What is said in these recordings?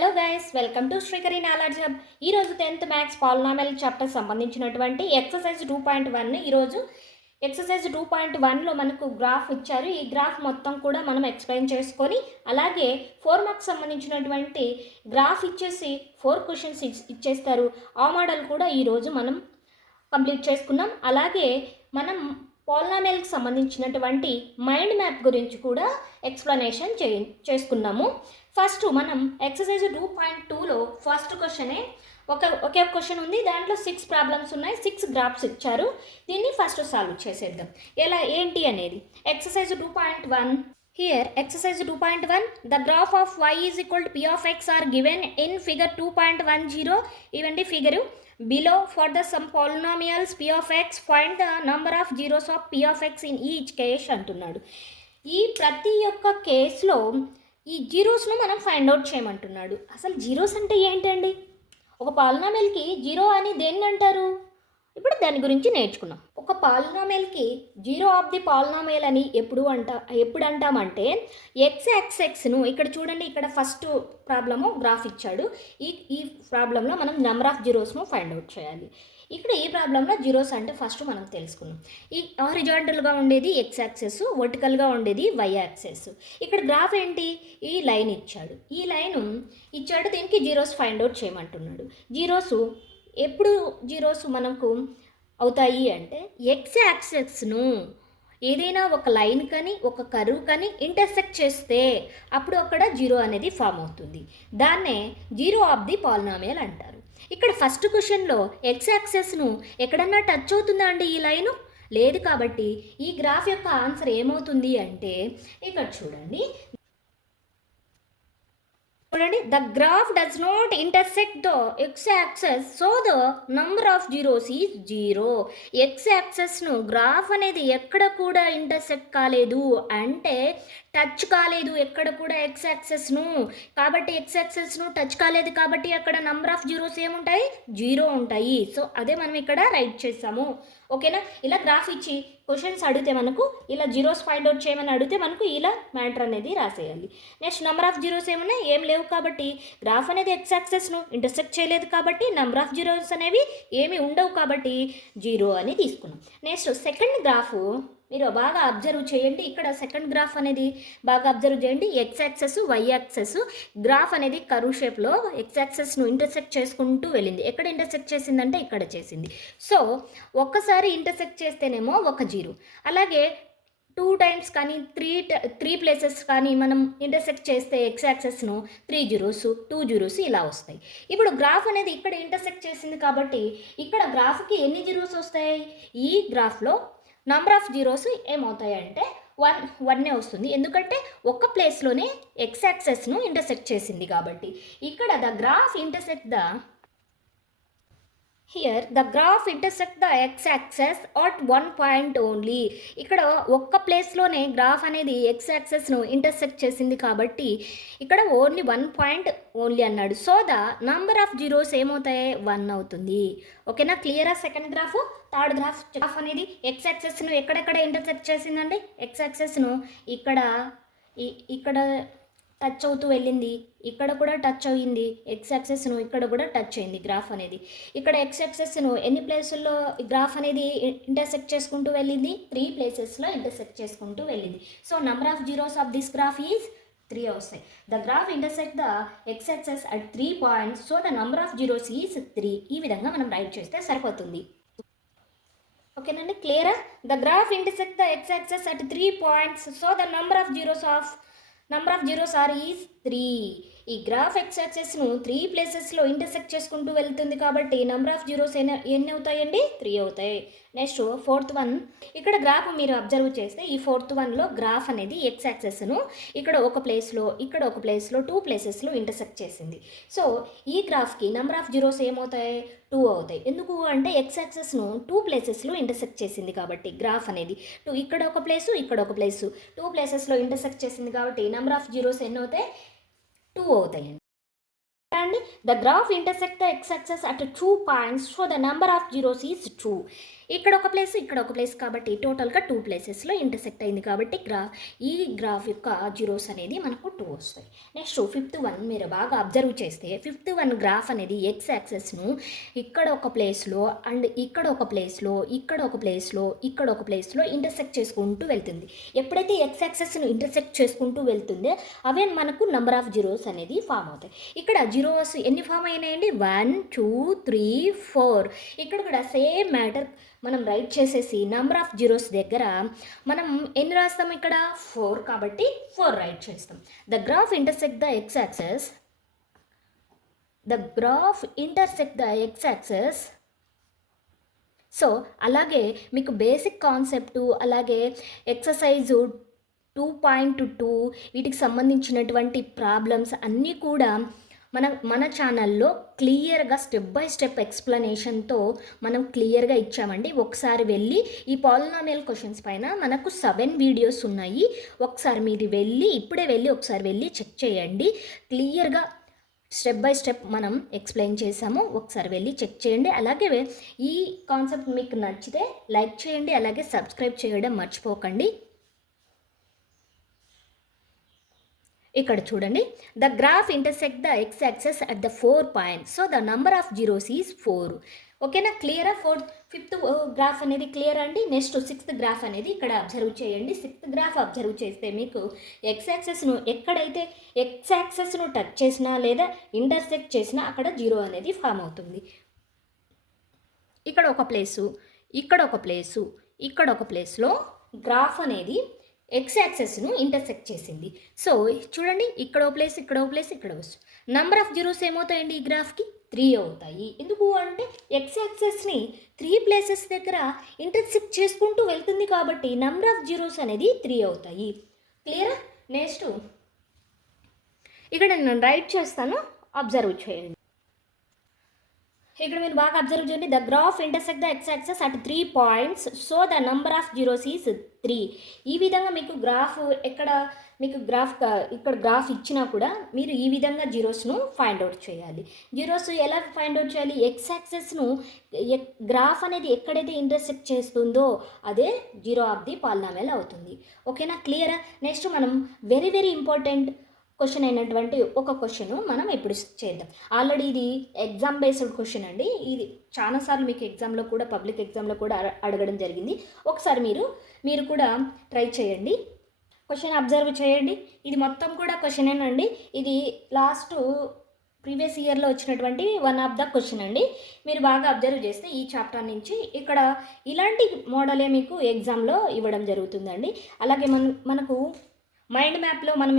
Hello guys, welcome to Srikari knowledge hub. ఈరోజు 10th maths polynomial chapter సంబంధించినటువంటి exercise 2.1. ఈరోజు exercise 2.1లో మనకు గ్రాఫ్ ఇచ్చారు. ఈ గ్రాఫ్ మొత్తం కూడా మనం ఎక్స్ప్లెయిన్ చేసుకొని, అలాగే 4 మార్క్స్ సంబంధించినటువంటి గ్రాఫ్ ఇచ్చేసి 4 క్వశ్చన్స్ ఇచ్చేస్తారు. ఆ మోడల్ కూడా ఈరోజు మనం కంప్లీట్ చేసుకున్నాం. అలాగే మనం పాలినామియల్కి సంబంధించినటువంటి మైండ్ మ్యాప్ గురించి కూడా ఎక్స్ప్లెనేషన్ చేసుకున్నాము. ఫస్ట్ మనం ఎక్సర్సైజ్ 2.2లో ఫస్ట్ క్వశ్చనే ఒకే క్వశ్చన్ ఉంది. దాంట్లో 6 ప్రాబ్లమ్స్ ఉన్నాయి, 6 గ్రాఫ్స్ ఇచ్చారు. దీన్ని ఫస్ట్ సాల్వ్ చేసేద్దాం. ఎలా ఏంటి అనేది exercise 2.1. Here exercise 2.1, the graph of y is equal to p of x are given in figure 2.10. ఇవండి figure. Below for the some polynomials p of x, find the number of zeros of p of x in each case అంటున్నాడు. ఈ ప్రతి ఒక్క కేసులో ఈ జీరోస్ను మనం find out చేయమంటున్నాడు. అసలు జీరోస్ అంటే ఏంటండి? ఒక పాలినామియల్కి జీరో అని దేన్ని అంటారు? ఇప్పుడు దాని గురించి నేర్చుకున్నాం. ఒక పాలినామియల్కి జీరో ఆఫ్ ది పాలినామియల్ అని ఎప్పుడు అంటామంటే ఎక్స్ను ఇక్కడ చూడండి, ఇక్కడ ఫస్ట్ ప్రాబ్లము గ్రాఫ్ ఇచ్చాడు. ఈ ప్రాబ్లంలో మనం నెంబర్ ఆఫ్ జీరోస్ను ఫైండ్ అవుట్ చేయాలి. ఇక్కడ ఈ ప్రాబ్లంలో జీరోస్ అంటే ఫస్ట్ మనం తెలుసుకున్నాం. ఈ హారిజాంటల్గా ఉండేది ఎక్స్ యాక్సెస్, వర్టికల్గా ఉండేది వై యాక్సెస్. ఇక్కడ గ్రాఫ్ ఏంటి? ఈ లైన్ ఇచ్చాడు. ఈ లైను ఇచ్చాడు, దీనికి జీరోస్ ఫైండ్ అవుట్ చేయమంటున్నాడు. ఎప్పుడు జీరోస్ మనకు అవుతాయి అంటే ఎక్స్ యాక్సెస్ను ఏదైనా ఒక లైన్ కానీ ఒక కర్వ్ కానీ ఇంటర్సెక్ట్ చేస్తే అప్పుడు అక్కడ జీరో అనేది ఫామ్ అవుతుంది. దాన్నే జీరో ఆఫ్ ది పాలినామియల్ అంటారు. ఇక్కడ ఫస్ట్ క్వశ్చన్లో ఎక్స్ యాక్సెస్ను ఎక్కడన్నా టచ్ అవుతుందా అండి ఈ లైను? లేదు. కాబట్టి ఈ గ్రాఫ్ యొక్క ఆన్సర్ ఏమవుతుంది అంటే ఇక్కడ చూడండి, the graph does not intersect the x access, so the number of zeros is zero. X యాక్సెస్ను గ్రాఫ్ అనేది ఎక్కడ కూడా ఇంటర్సెక్ట్ కాలేదు అంటే టచ్ కాలేదు ఎక్కడ కూడా ఎక్స్ యాక్సెస్ను. కాబట్టి ఎక్స్ యాక్సెస్ను టచ్ కాలేదు కాబట్టి అక్కడ నంబర్ ఆఫ్ జీరోస్ ఏముంటాయి? జీరో ఉంటాయి. సో అదే మనం ఇక్కడ రైట్ చేసాము. ఓకేనా? ఇలా గ్రాఫ్ ఇచ్చి క్వశ్చన్స్ అడిగితే మనకు ఇలా జీరోస్ ఫైండ్ అవుట్ చేయమని అడిగితే మనకు ఇలా మ్యాటర్ అనేది రాసేయాలి. నెక్స్ట్ నెంబర్ ఆఫ్ జీరోస్ ఏమున్నాయి? ఏం లేవు. కాబట్టి గ్రాఫ్ అనేది ఎక్స్ యాక్సెస్ను ఇంటర్సెక్ట్ చేయలేదు కాబట్టి నెంబర్ ఆఫ్ జీరోస్ అనేవి ఏమి ఉండవు కాబట్టి జీరో అని తీసుకున్నాం. నెక్స్ట్ సెకండ్ గ్రాఫ్ మీరు బాగా అబ్జర్వ్ చేయండి. ఇక్కడ సెకండ్ గ్రాఫ్ అనేది బాగా అబ్జర్వ్ చేయండి. X axis, y axis graph అనేది కర్వ్ షేప్లో ఎక్స్ యాక్సెస్ను ఇంటర్సెక్ట్ చేసుకుంటూ వెళ్ళింది. ఎక్కడ ఇంటర్సెక్ట్ చేసిందంటే ఇక్కడ చేసింది. సో ఒక్కసారి ఇంటర్సెక్ట్ చేస్తేనేమో ఒక జీరో, అలాగే 2 టైమ్స్ కానీ 3 ప్లేసెస్ కానీ మనం ఇంటర్సెక్ట్ చేస్తే ఎక్స్ యాక్సెస్ను 3 జీరోస్, 2 జీరోస్ ఇలా వస్తాయి. ఇప్పుడు గ్రాఫ్ అనేది ఇక్కడ ఇంటర్సెక్ట్ చేసింది కాబట్టి ఇక్కడ గ్రాఫ్కి ఎన్ని జీరోస్ వస్తాయి? ఈ గ్రాఫ్లో నంబర్ ఆఫ్ జీరోస్ ఏమవుతాయంటే 1 వస్తుంది. ఎందుకంటే ఒక్క ప్లేస్లోనే ఎక్స్ యాక్సెస్ను ఇంటర్సెక్ట్ చేసింది కాబట్టి. ఇక్కడ the graph intersect the here the graph intersect the x axis at 1 point only. ఇక్కడ ఒక్క ప్లేస్లోనే గ్రాఫ్ అనేది ఎక్స్ యాక్సెస్ను ఇంటర్సెక్ట్ చేసింది కాబట్టి ఇక్కడ ఓన్లీ 1 పాయింట్ ఓన్లీ అన్నాడు. So the number of zeros ఏమవుతాయి? 1 అవుతుంది. ఓకేనా? క్లియరా? Second graph. థర్డ్ గ్రాఫ్ అనేది ఎక్స్ యాక్సెస్ను ఎక్కడెక్కడ ఇంటర్సెక్ట్ చేసిందండి? ఎక్స్ యాక్సెస్ను ఇక్కడ టచ్ అవుతూ వెళ్ళింది, ఇక్కడ కూడా టచ్ అయ్యింది. ఎక్స్ యాక్సెస్ను ఇక్కడ కూడా టచ్ అయింది గ్రాఫ్ అనేది. ఇక్కడ ఎక్స్ యాక్సెస్ను ఎన్ని ప్లేసుల్లో గ్రాఫ్ అనేది ఇంటర్సెక్ట్ చేసుకుంటూ వెళ్ళింది? 3 ప్లేసెస్లో ఇంటర్సెక్ట్ చేసుకుంటూ వెళ్ళింది. So number of zeros of this graph is 3 వస్తాయి. The graph intersect the x axis at 3 points, so the number of zeros is 3. ఈ విధంగా మనం రైట్ చేస్తే సరిపోతుంది. ఓకేనండి? క్లియరా? The graph intersect the x axis at 3 points, so the number of zeros or is 3. ఈ graph X యాక్సెస్ను 3 ప్లేసెస్లో ఇంటర్సెక్ట్ చేసుకుంటూ వెళ్తుంది కాబట్టి నెంబర్ ఆఫ్ జీరోస్ ఎన్ని అవుతాయండి? 3 అవుతాయి. Next fourth one. ఇక్కడ గ్రాఫ్ మీరు అబ్జర్వ్ చేస్తే ఈ ఫోర్త్ వన్లో గ్రాఫ్ అనేది ఎక్స్ యాక్సెస్ను ఇక్కడ ఒక ప్లేస్లో, ఇక్కడ ఒక ప్లేస్లో 2 ప్లేసెస్లో ఇంటర్సెక్ట్ చేసింది. సో ఈ గ్రాఫ్కి నెంబర్ ఆఫ్ జీరోస్ ఏమవుతాయి? 2 అవుతాయి. ఎందుకు అంటే ఎక్స్ యాక్సెస్ను 2 ప్లేసెస్లో ఇంటర్సెక్ట్ చేసింది కాబట్టి గ్రాఫ్ అనేది ఇక్కడ ఒక ప్లేసు, ఇక్కడ ఒక ప్లేసు 2 ప్లేసెస్లో ఇంటర్సెక్ట్ చేసింది కాబట్టి నెంబర్ ఆఫ్ జీరోస్ ఎన్ని అవుతాయి? 2 అవుతాయండి. The graph intersect the x-axis at 2 points, so the number of zeros is 2. ఇక్కడ ఒక ప్లేస్ ఇక్కడ ఒక ప్లేస్ కాబట్టి టోటల్గా 2 ప్లేసెస్లో ఇంటర్సెక్ట్ అయింది కాబట్టి ఈ గ్రాఫ్ యొక్క జీరోస్ అనేది మనకు 2 వస్తాయి. నెక్స్ట్ 5th వన్ మీరు బాగా అబ్జర్వ్ చేస్తే 5th వన్ గ్రాఫ్ అనేది ఎక్స్ యాక్సెస్ను ఇక్కడ ఒక ప్లేస్లో అండ్ ఇక్కడ ఒక ప్లేస్లో ఇక్కడ ఒక ప్లేస్లో ఇక్కడ ఒక ప్లేస్లో ఇంటర్సెక్ట్ చేసుకుంటూ వెళ్తుంది. ఎప్పుడైతే ఎక్స్ యాక్సెస్ను ఇంటర్సెక్ట్ చేసుకుంటూ వెళ్తుందో అవే మనకు నెంబర్ ఆఫ్ జీరోస్ అనేది ఫామ్ అవుతాయి. ఇక్కడ జీరోస్ ఎన్ని ఫామ్ అయినాయండి? 1 2 3 4. ఇక్కడ కూడా సేమ్ మ్యాటర్ మనం రైట్ చేసేసి నెంబర్ ఆఫ్ జీరోస్ దగ్గర మనం ఎన్ని రాస్తాం? ఇక్కడ 4 కాబట్టి 4 రైట్ చేస్తాం. The graph intersect the x access. So అలాగే మీకు బేసిక్ కాన్సెప్టు అలాగే ఎక్సర్సైజు 2.2 వీటికి సంబంధించినటువంటి ప్రాబ్లమ్స్ అన్నీ కూడా మన ఛానల్లో క్లియర్గా స్టెప్ బై స్టెప్ ఎక్స్ప్లెనేషన్తో మనం క్లియర్గా ఇచ్చామండి. ఒకసారి వెళ్ళి ఈ పాలినామియల్ క్వశ్చన్స్ పైన మనకు 7 వీడియోస్ ఉన్నాయి. ఒకసారి మీరు ఇప్పుడే ఒకసారి వెళ్ళి చెక్ చేయండి. క్లియర్గా స్టెప్ బై స్టెప్ మనం ఎక్స్ప్లెయిన్ చేసాము. ఒకసారి వెళ్ళి చెక్ చేయండి. అలాగే ఈ కాన్సెప్ట్ మీకు నచ్చితే లైక్ చేయండి, అలాగే సబ్స్క్రైబ్ చేయడం మర్చిపోకండి. ఇక్కడ చూడండి, the graph intersect the x axis at the 4 points. So the number of zeros is 4. ఓకేనా? క్లియరా? 5th గ్రాఫ్ అనేది క్లియర్ అండి. నెక్స్ట్ 6th గ్రాఫ్ అనేది ఇక్కడ అబ్జర్వ్ చేయండి. 6th గ్రాఫ్ అబ్జర్వ్ చేస్తే మీకు ఎక్స్ యాక్సెస్ను టచ్ చేసినా లేదా ఇంటర్సెక్ట్ చేసినా అక్కడ జీరో అనేది ఫామ్ అవుతుంది. ఇక్కడ ఒక ప్లేసు, ఇక్కడ ఒక ప్లేసు, ఇక్కడ ఒక ప్లేస్లో గ్రాఫ్ అనేది ఎక్స్ యాక్సెస్ను ఇంటర్సెక్ట్ చేసింది. సో చూడండి, ఇక్కడ ఓ ప్లేస్, ఇక్కడ ఓ ప్లేస్, ఇక్కడ వస్తుంది. నంబర్ ఆఫ్ జీరోస్ ఏమవుతాయండి ఈ గ్రాఫ్కి? 3 అవుతాయి. ఎందుకు అంటే ఎక్స్ యాక్సెస్ని 3 ప్లేసెస్ దగ్గర ఇంటర్సెక్ట్ చేసుకుంటూ వెళ్తుంది కాబట్టి నంబర్ ఆఫ్ జీరోస్ అనేది 3 అవుతాయి. క్లియరా? నెక్స్ట్ ఇక్కడ నేను రైట్ చేస్తాను, అబ్జర్వ్ చేయండి. ఇక్కడ మీరు బాగా అబ్జర్వ్ చేయండి. The graph intersect the x axis at 3 points. So the number of zeros is 3. ఈ విధంగా మీకు గ్రాఫ్ ఇక్కడ గ్రాఫ్ ఇచ్చినా కూడా మీరు ఈ విధంగా జీరోస్ను ఫైండ్ అవుట్ చేయాలి. జీరోస్ ఎలా ఫైండ్ అవుట్ చేయాలి? ఎక్స్ యాక్సెస్ను గ్రాఫ్ అనేది ఎక్కడైతే ఇంటర్సెక్ట్ చేస్తుందో అదే జీరో ఆఫ్ ది పాలినామియల్ అవుతుంది. ఓకేనా? క్లియరా? నెక్స్ట్ మనం వెరీ వెరీ ఇంపార్టెంట్ క్వశ్చన్ అయినటువంటి ఒక క్వశ్చన్ మనం ఇప్పుడు చేద్దాం. ఆల్రెడీ ఇది ఎగ్జామ్ బేస్డ్ క్వశ్చన్ అండి. ఇది చాలాసార్లు మీకు ఎగ్జామ్లో కూడా పబ్లిక్ ఎగ్జామ్లో కూడా అడగడం జరిగింది. ఒకసారి మీరు కూడా ట్రై చేయండి. క్వశ్చన్ అబ్జర్వ్ చేయండి. ఇది మొత్తం కూడా క్వశ్చనేనండి. ఇది ప్రీవియస్ ఇయర్లో వచ్చినటువంటి వన్ ఆఫ్ ద క్వశ్చన్ అండి. మీరు బాగా అబ్జర్వ్ చేస్తే ఈ చాప్టర్ నుంచి ఇక్కడ ఇలాంటి మోడలే మీకు ఎగ్జామ్లో ఇవ్వడం జరుగుతుందండి. అలాగే మనకు మైండ్ మ్యాప్లో మనం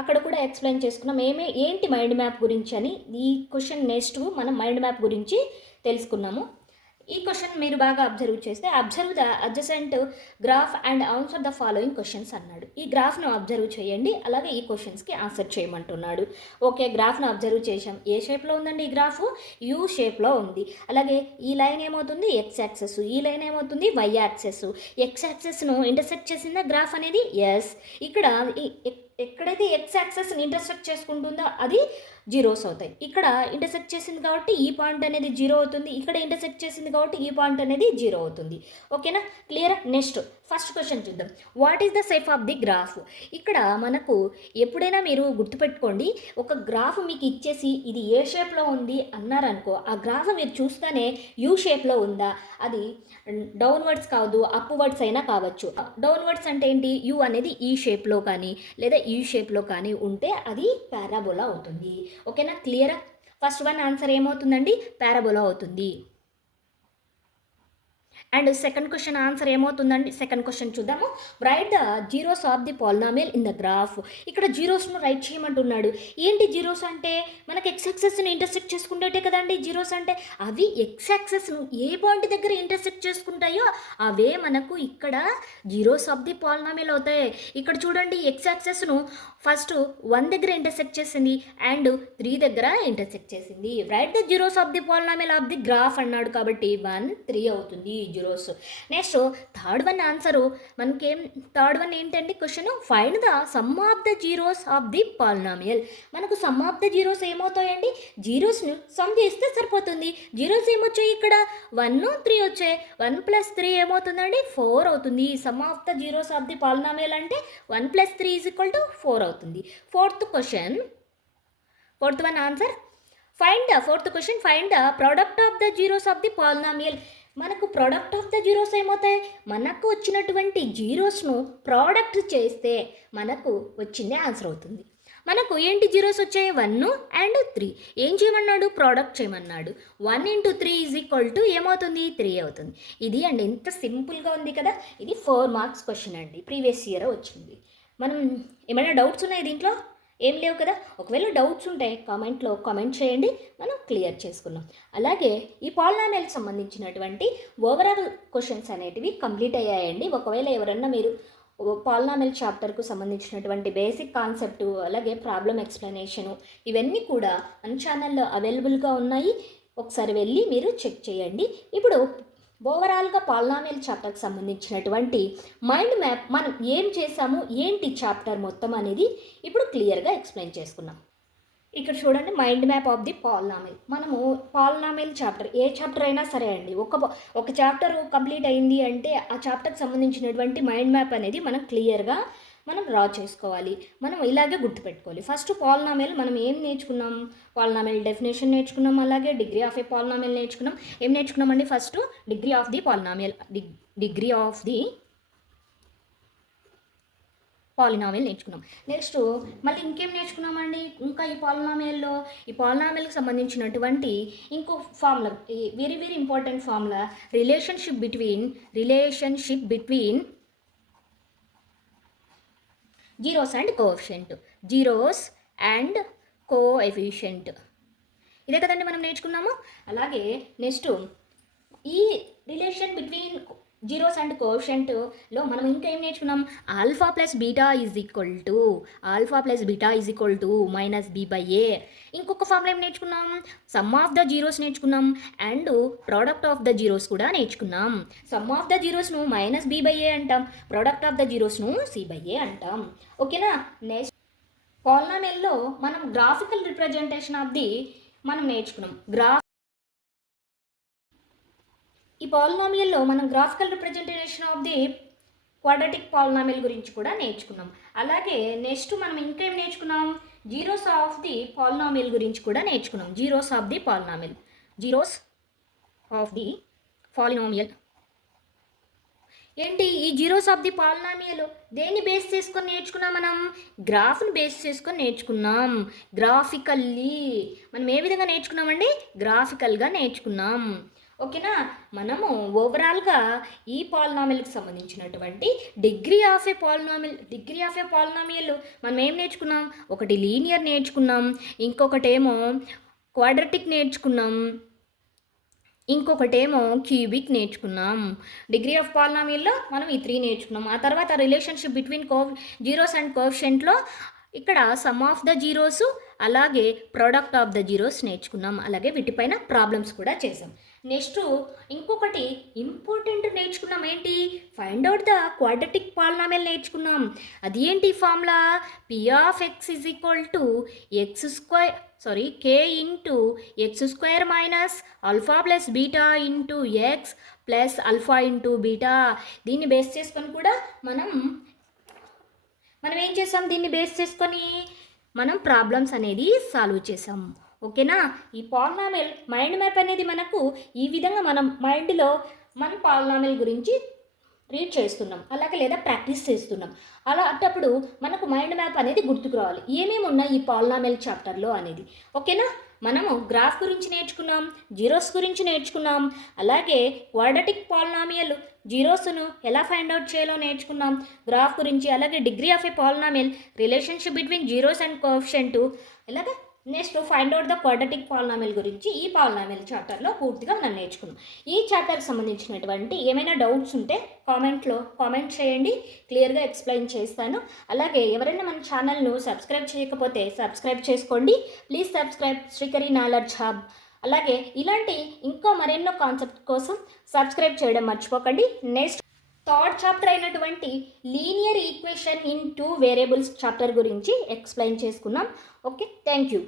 అక్కడ కూడా ఎక్స్ప్లెయిన్ చేసుకున్నాం ఏంటి మైండ్ మ్యాప్ గురించి అని. ఈ క్వశ్చన్ నెక్స్ట్ మనం మైండ్ మ్యాప్ గురించి తెలుసుకున్నాము. ఈ క్వశ్చన్ మీరు బాగా అబ్జర్వ్ చేస్తే observe the adjacent graph and answer the following questions అన్నాడు. ఈ గ్రాఫ్ను అబ్జర్వ్ చేయండి, అలాగే ఈ క్వశ్చన్స్కి ఆన్సర్ చేయమంటున్నాడు. ఓకే, గ్రాఫ్ను అబ్జర్వ్ చేసాం. ఏ షేప్లో ఉందండి ఈ గ్రాఫ్? యూ షేప్లో ఉంది. అలాగే ఈ లైన్ ఏమవుతుంది? X axis. ఈ లైన్ ఏమవుతుంది? Y axis. ఎక్స్ యాక్సెస్ను ఇంటర్సెక్ట్ చేసిందా గ్రాఫ్ అనేది? ఎస్. ఇక్కడ ఎక్కడైతే ఎక్స్ యాక్సెస్ని ఇంటర్సెక్ట్ చేసుకుంటుందో అది జీరోస్ అవుతాయి. ఇక్కడ ఇంటర్సెక్ట్ చేసింది కాబట్టి ఈ పాయింట్ అనేది 0 అవుతుంది. ఇక్కడ ఇంటర్సెక్ట్ చేసింది కాబట్టి ఈ పాయింట్ అనేది 0 అవుతుంది. ఓకేనా? క్లియర్? నెక్స్ట్ ఫస్ట్ క్వశ్చన్ చూద్దాం. What is the shape of the graph? ఇక్కడ మనకు ఎప్పుడైనా మీరు గుర్తుపెట్టుకోండి, ఒక గ్రాఫ్ మీకు ఇచ్చేసి ఇది ఏ షేప్లో ఉంది అన్నారనుకో, ఆ గ్రాఫ్ మీరు చూస్తేనే యూ షేప్లో ఉందా, అది డౌన్వర్డ్స్ కాదు అప్వర్డ్స్ అయినా కావచ్చు. డౌన్వర్డ్స్ అంటే ఏంటి? యూ అనేది ఈ షేప్లో కానీ లేదా ఈ షేప్లో కానీ ఉంటే అది పారాబోలా అవుతుంది. ఓకేనా? క్లియరా? ఫస్ట్ వన్ ఆన్సర్ ఏమవుతుందండి? పారాబోలా అవుతుంది. అండ్ సెకండ్ క్వశ్చన్ ఆన్సర్ ఏమవుతుందండి? సెకండ్ క్వశ్చన్ చూద్దాము. Right the zeros of the polynomial in the graph. ఇక్కడ జీరోస్ను రైట్ చేయమంటున్నాడు. ఏంటి జీరోస్ అంటే? మనకు ఎక్స్ యాక్సెస్ని ఇంటర్సెక్ట్ చేసుకుంటే కదండి జీరోస్ అంటే. అవి ఎక్స్ యాక్సెస్ను ఏ పాయింట్ దగ్గర ఇంటర్సెక్ట్ చేసుకుంటాయో అవే మనకు ఇక్కడ జీరోస్ ఆఫ్ ది పాలినామియల్ అవుతాయి. ఇక్కడ చూడండి, ఎక్స్ యాక్సెస్ను ఫస్ట్ 1 దగ్గర ఇంటర్సెక్ట్ చేసింది అండ్ 3 దగ్గర ఇంటర్సెక్ట్ చేసింది. Right the zeros of the polynomial of the graph అన్నాడు కాబట్టి 1 3 అవుతుంది. జీరోస్. Next third one answer third one ఏంటంటే question find the sum of the zeros of the polynomial. మనకు సమ్ ఆఫ్ ద జీరోస్ ఏమవుతాయండి, జీరోస్ను సమ్ చేస్తే సరిపోతుంది. జీరోస్ ఏమొచ్చాయి ఇక్కడ 1 3 వచ్చాయి. 1 + 3 ఏమవుతుందండి 4 అవుతుంది. Some of the zeros of the polynomial అంటే 1 + 3 = 4 అవుతుంది. Fourth one answer fourth question find the product of the zeros of the polynomial. మనకు ప్రోడక్ట్ ఆఫ్ ద జీరోస్ ఏమవుతాయి, మనకు వచ్చినటువంటి జీరోస్ను ప్రోడక్ట్ చేస్తే మనకు వచ్చిందే ఆన్సర్ అవుతుంది. మనకు ఏంటి జీరోస్ వచ్చాయి 1 and 3. ఏం చేయమన్నాడు, ప్రోడక్ట్ చేయమన్నాడు. 1 × 3 ఏమవుతుంది 3 అవుతుంది. ఇది అండి, ఎంత సింపుల్గా ఉంది కదా. ఇది 4 మార్క్స్ క్వశ్చన్ అండి, ప్రీవియస్ ఇయర్ వచ్చింది. మనం ఏమైనా డౌట్స్ ఉన్నాయి దీంట్లో, ఏం లేవు కదా. ఒకవేళ డౌట్స్ ఉంటే కామెంట్ చేయండి, మనం క్లియర్ చేసుకున్నాం. అలాగే ఈ పాలినామియల్కి సంబంధించినటువంటి ఓవరాల్ క్వశ్చన్స్ అనేటివి కంప్లీట్ అయ్యాయండి. ఒకవేళ ఎవరన్నా మీరు పాలినామియల్ చాప్టర్కు సంబంధించినటువంటి బేసిక్ కాన్సెప్టు, అలాగే ప్రాబ్లం ఎక్స్ప్లెనేషను, ఇవన్నీ కూడా మన ఛానల్లో అవైలబుల్గా ఉన్నాయి. ఒకసారి వెళ్ళి మీరు చెక్ చేయండి. ఇప్పుడు ఓవరాల్గా పాలినామియల్ చాప్టర్కి సంబంధించినటువంటి మైండ్ మ్యాప్ మనం ఏం చేసాము, ఏంటి చాప్టర్ మొత్తం అనేది ఇప్పుడు క్లియర్గా ఎక్స్ప్లెయిన్ చేసుకున్నాం. ఇక్కడ చూడండి, mind map of the polynomial. మనము పాలినామియల్ చాప్టర్, ఏ చాప్టర్ అయినా సరే అండి, ఒక చాప్టర్ కంప్లీట్ అయింది అంటే ఆ చాప్టర్కి సంబంధించినటువంటి మైండ్ మ్యాప్ అనేది మనం క్లియర్గా డ్రా చేసుకోవాలి. మనం ఇలాగే గుర్తుపెట్టుకోవాలి. ఫస్ట్ పాలినామియల్ మనం ఏం నేర్చుకున్నాం, పాలినామియల్ డెఫినేషన్ నేర్చుకున్నాం, అలాగే డిగ్రీ ఆఫ్ ఏ పాలినామియల్ నేర్చుకున్నాం. ఏం నేర్చుకున్నామండి, first degree of the polynomial నేర్చుకున్నాం. నెక్స్ట్ మళ్ళీ ఇంకేం నేర్చుకున్నామండి, ఇంకా ఈ పాలినామియల్కి సంబంధించినటువంటి ఇంకో formula, very very important formula, relationship between zeros and coefficient. ఇదే కదండి మనం నేర్చుకున్నాము. అలాగే నెక్స్ట్ ఈ రిలేషన్ బిట్వీన్ జీరోస్ అండ్ కోఎఫిషియంట్లో మనం ఇంకా ఏం నేర్చుకున్నాం, alpha plus beta is equal to -b/a. ఇంకొక ఫార్ములా ఏం నేర్చుకున్నాం, సమ్ ఆఫ్ ద జీరోస్ నేర్చుకున్నాం and product of the zeros కూడా నేర్చుకున్నాం. సమ్ ఆఫ్ ద జీరోస్ను -b/a అంటాం, ప్రోడక్ట్ ఆఫ్ ద జీరోస్ను c/a అంటాం. ఓకేనా. నెక్స్ట్ పాలినామియల్లో మనం గ్రాఫికల్ రిప్రజెంటేషన్ ఆఫ్ ది మనం నేర్చుకున్నాం. ఈ పాలినామియల్లో మనం graphical representation of the quadratic polynomial గురించి కూడా నేర్చుకున్నాం. అలాగే నెక్స్ట్ మనం ఇంకేం నేర్చుకున్నాం, జీరోస్ ఆఫ్ ది పాలినామియల్ గురించి కూడా నేర్చుకున్నాం. జీరోస్ ఆఫ్ ది పాలినామియల్ ఏంటి, ఈ జీరోస్ ఆఫ్ ది పాలినామియల్ దేన్ని బేస్ చేసుకొని నేర్చుకున్నాం, మనం గ్రాఫ్ని బేస్ చేసుకొని నేర్చుకున్నాం. గ్రాఫికల్లీ మనం ఏ విధంగా నేర్చుకున్నామండి, గ్రాఫికల్గా నేర్చుకున్నాం. ఓకేనా. మనము ఓవరాల్గా ఈ పాలినామియల్కి సంబంధించినటువంటి డిగ్రీ ఆఫ్ ఏ పాలినామియల్ మనం ఏం నేర్చుకున్నాం, ఒకటి లీనియర్ నేర్చుకున్నాం, ఇంకొకటేమో క్వాడ్రాటిక్ నేర్చుకున్నాం, ఇంకొకటేమో క్యూబిక్ నేర్చుకున్నాం. డిగ్రీ ఆఫ్ పాలినామియల్లో మనం ఈ 3 నేర్చుకున్నాం. ఆ తర్వాత రిలేషన్షిప్ బిట్వీన్ జీరోస్ అండ్ కోఎఫిషియంట్లో ఇక్కడ సమ్ ఆఫ్ ద జీరోస్ అలాగే ప్రోడక్ట్ ఆఫ్ ద జీరోస్ నేర్చుకున్నాం. అలాగే వీటిపైన ప్రాబ్లమ్స్ కూడా చేసాం. నెక్స్ట్ ఇంకొకటి ఇంపార్టెంట్ నేర్చుకున్నాం, ఏంటి, find out the quadratic polynomial నేర్చుకున్నాం. అది ఏంటి formula, p(x) k × x² - alpha plus beta into X plus alpha into beta. దీన్ని బేస్ చేసుకొని కూడా మనం ఏం చేసాం, దీన్ని బేస్ చేసుకొని మనం ప్రాబ్లమ్స్ అనేది సాల్వ్ చేసాం. ఓకేనా. ఈ పాలినామియల్ మైండ్ మ్యాప్ అనేది మనకు ఈ విధంగా మనం మైండ్లో మన పాలినామియల్ గురించి రీడ్ చేస్తున్నాం, అలాగే లేదా ప్రాక్టీస్ చేస్తున్నాం. అలాంటప్పుడు మనకు మైండ్ మ్యాప్ అనేది గుర్తుకు రావాలి, ఏమేమి ఉన్నాయి ఈ పాలినామియల్ చాప్టర్లో అనేది. ఓకేనా. మనము గ్రాఫ్ గురించి నేర్చుకున్నాం, జీరోస్ గురించి నేర్చుకున్నాం, అలాగే క్వాడ్రాటిక్ పాలినామియల్ జీరోస్ను ఎలా ఫైండ్ అవుట్ చేయాలో నేర్చుకున్నాం గ్రాఫ్ గురించి, అలాగే degree of a polynomial, relationship between zeros and coefficient, అలాగే next find out the quadratic polynomial గురించి ఈ పాలినామియల్ చాప్టర్లో పూర్తిగా మనం నేర్చుకున్నాం. ఈ చాప్టర్కి సంబంధించినటువంటి ఏమైనా డౌట్స్ ఉంటే కామెంట్ చేయండి, క్లియర్గా ఎక్స్ప్లెయిన్ చేస్తాను. అలాగే ఎవరైనా మన ఛానల్ను సబ్స్క్రైబ్ చేయకపోతే సబ్స్క్రైబ్ చేసుకోండి. Please subscribe Srikari knowledge hub. అలాగే ఇలాంటి ఇంకా మరెన్నో కాన్సెప్ట్ కోసం సబ్స్క్రైబ్ చేయడం మర్చిపోకండి. నెక్స్ట్ థర్డ్ చాప్టర్ అయినటువంటి linear equation in 2 variables chapter గురించి ఎక్స్ప్లెయిన్ చేసుకున్నాం. Okay, thank you.